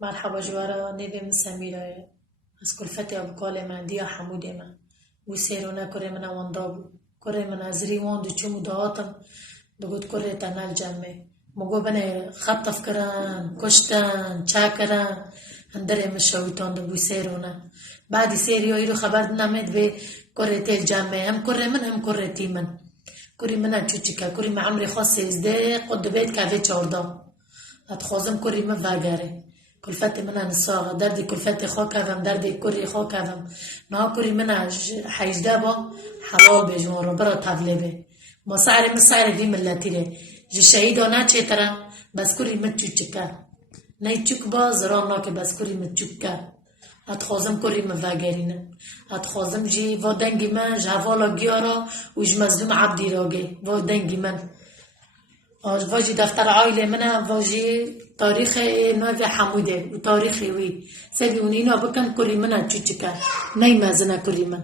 مرحبا جوارا نيبي سميرة از کلفت اب کال من دیا حمود من و سیرونا کره من وانداب کره من از ریوان دو چمو دهاتم بگود کره تنال جمعه مگو بنه خطف کرن کشتن چا کرن اندره مشاویتان دو سیرونا بعدی سیریو ایرو خبر نمید به کره تیل جمعه هم کره من هم کره تی من کری من چوچیکا کری من عمری خاص 13 قد بیت که 14 اتخوازم کری من وگره کلفت من نساغ دردی کلفت خوا کردم دردی کری خوا کردم نه کری من 18 با حلال بجون رو برا تبلیبه ما سعر دی ملتی ره جو شهید نه چه تره بس کری من چوچکه نه چوک با زران نا که بس کری من چوکه اتخوازم کری من وگرینه اتخوازم جی و دنگی من جوالا گیارا و جو مزدوم عبدی راگه و دنگی من واجی دفتر عائله منه واجی تاریخ نوی حموده و تاریخی وی سبی اونینا بکن کری منه چوچکه نی مزنه کری من